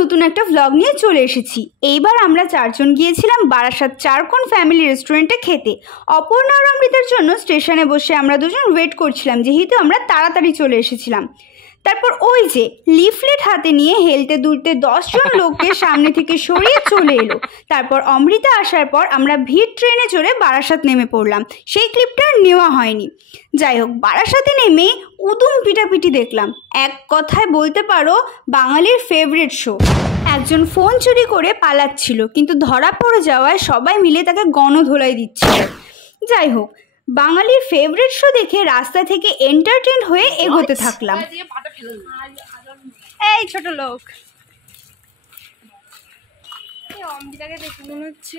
নতুন একটা ব্লগ নিয়ে চলে এসেছি। এইবার আমরা চারজন গিয়েছিলাম বারাসাত চারকোন ফ্যামিলি রেস্টুরেন্টে খেতে। অপর্ণা আর অমৃতার জন্য স্টেশনে বসে আমরা দুজন ওয়েট করছিলাম, যেহেতু আমরা তাড়াতাড়ি চলে এসেছিলাম। তারপর ওই যে লিফলেট হাতে নিয়ে হেলতে দুলতে 10 জন লোককে সামনে থেকে সরিয়ে চলে এলো। তারপর অমৃতা আসার পর আমরা ভিড় ট্রেনে চড়ে বারাসাত নেমে পড়লাম। সেই ক্লিপটা নেওয়া হয়নি। যাই হোক, বারাসাতে নেমে উদুম পিটাপিটি দেখলাম। এক কথায় বলতে পারো বাঙালির ফেভারিট শো। একজন ফোন চুরি করে পালাচ্ছিল, কিন্তু ধরা পড়ে যাওয়ায় সবাই মিলে তাকে গণধোলাই দিচ্ছিল। যাই হোক, বাঙালির ফেভারিট শো দেখে রাস্তা থেকে এন্টারটেইন হয়ে এগোতে থাকলাম। এই ছোট লোক, অমৃতাকে দেখে মনে হচ্ছে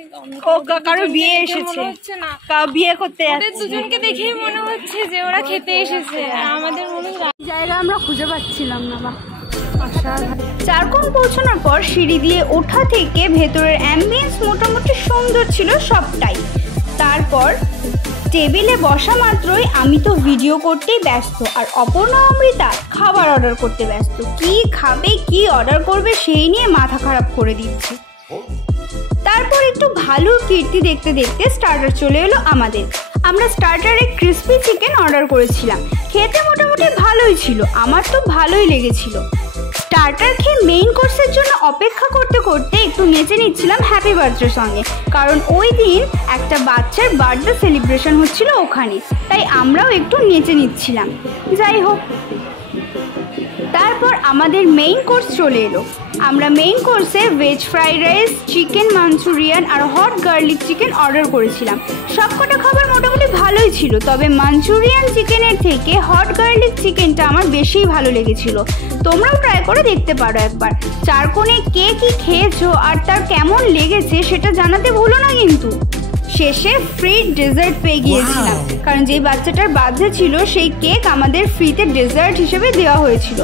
কারো বিয়ে এসেছে, বিয়ে করতে ওদের দুজনকে দেখেই মনে হচ্ছে যে ওরা খেতে এসেছে। আমাদের মনে জায়গা আমরা খুঁজে পাচ্ছিলাম না। বা চারকোন পৌঁছানোর পর সিঁড়ি দিয়ে ওঠা থেকে ভেতরের অ্যাম্বিয়েন্স মোটামুটি সুন্দর ছিল সবটাই। তারপর টেবিলে বসা মাত্রই আমি তো ভিডিও করতেই ব্যস্ত, আর অপর্ণা অমৃতা খাবার অর্ডার করতে ব্যস্ত। কি খাবে, কি অর্ডার করবে সেই নিয়ে মাথা খারাপ করে দিচ্ছে। তারপর একটু ভালোর কীর্তি দেখতে দেখতে স্টার্টার চলে এলো আমাদের। আমরা স্টার্টারে ক্রিসপি চিকেন অর্ডার করেছিলাম। খেতে মোটামুটি ভালোই ছিল, আমার তো ভালোই লেগেছিল। স্টার্টার খেয়ে মেইন কোর্সের জন্য অপেক্ষা করতে করতে একটু নেচে নিচ্ছিলাম হ্যাপি বার্থডের সঙ্গে, কারণ ওই দিন একটা বাচ্চার বার্থডে সেলিব্রেশন হচ্ছিল ওখানে, তাই আমরাও একটু নেচে নিচ্ছিলাম। যাই হোক, তারপর আমাদের মেইন কোর্স চলে এলো। আমরা মেইন কোর্সে veg fried rice, chicken manchurian আর হট গার্লিক চিকেন অর্ডার করেছিলাম। সবকটা খাবার মোটামুটি ভালোই ছিল, তবে মাঞ্চুরিয়ান চিকেনের থেকে হট গার্লিক চিকেনটা আমার বেশিই ভালো লেগেছিল। তোমরাও ট্রাই করে দেখতে পারো একবার। চারকোনে কে কি খেয়েছো আর তার কেমন লেগেছে সেটা জানাতে ভুলো না কিন্তু। শেষে ফ্রি ডেজার্ট পেয়ে গিয়েছিলাম, কারণ যেই বাচ্চাটার বার্থডে ছিল সেই কেক আমাদের ফ্রিতে ডেজার্ট হিসেবে দেওয়া হয়েছিল।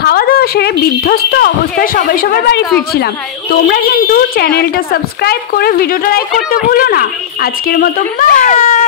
খাওয়া দাওয়া সেরে বিধ্বস্ত অবস্থায় সবাই সবার বাড়ি ফিরছিলাম। তোমরা কিন্তু চ্যানেলটা সাবস্ক্রাইব করে ভিডিওটা লাইক করতে ভুলো না। আজকের মতো বাই।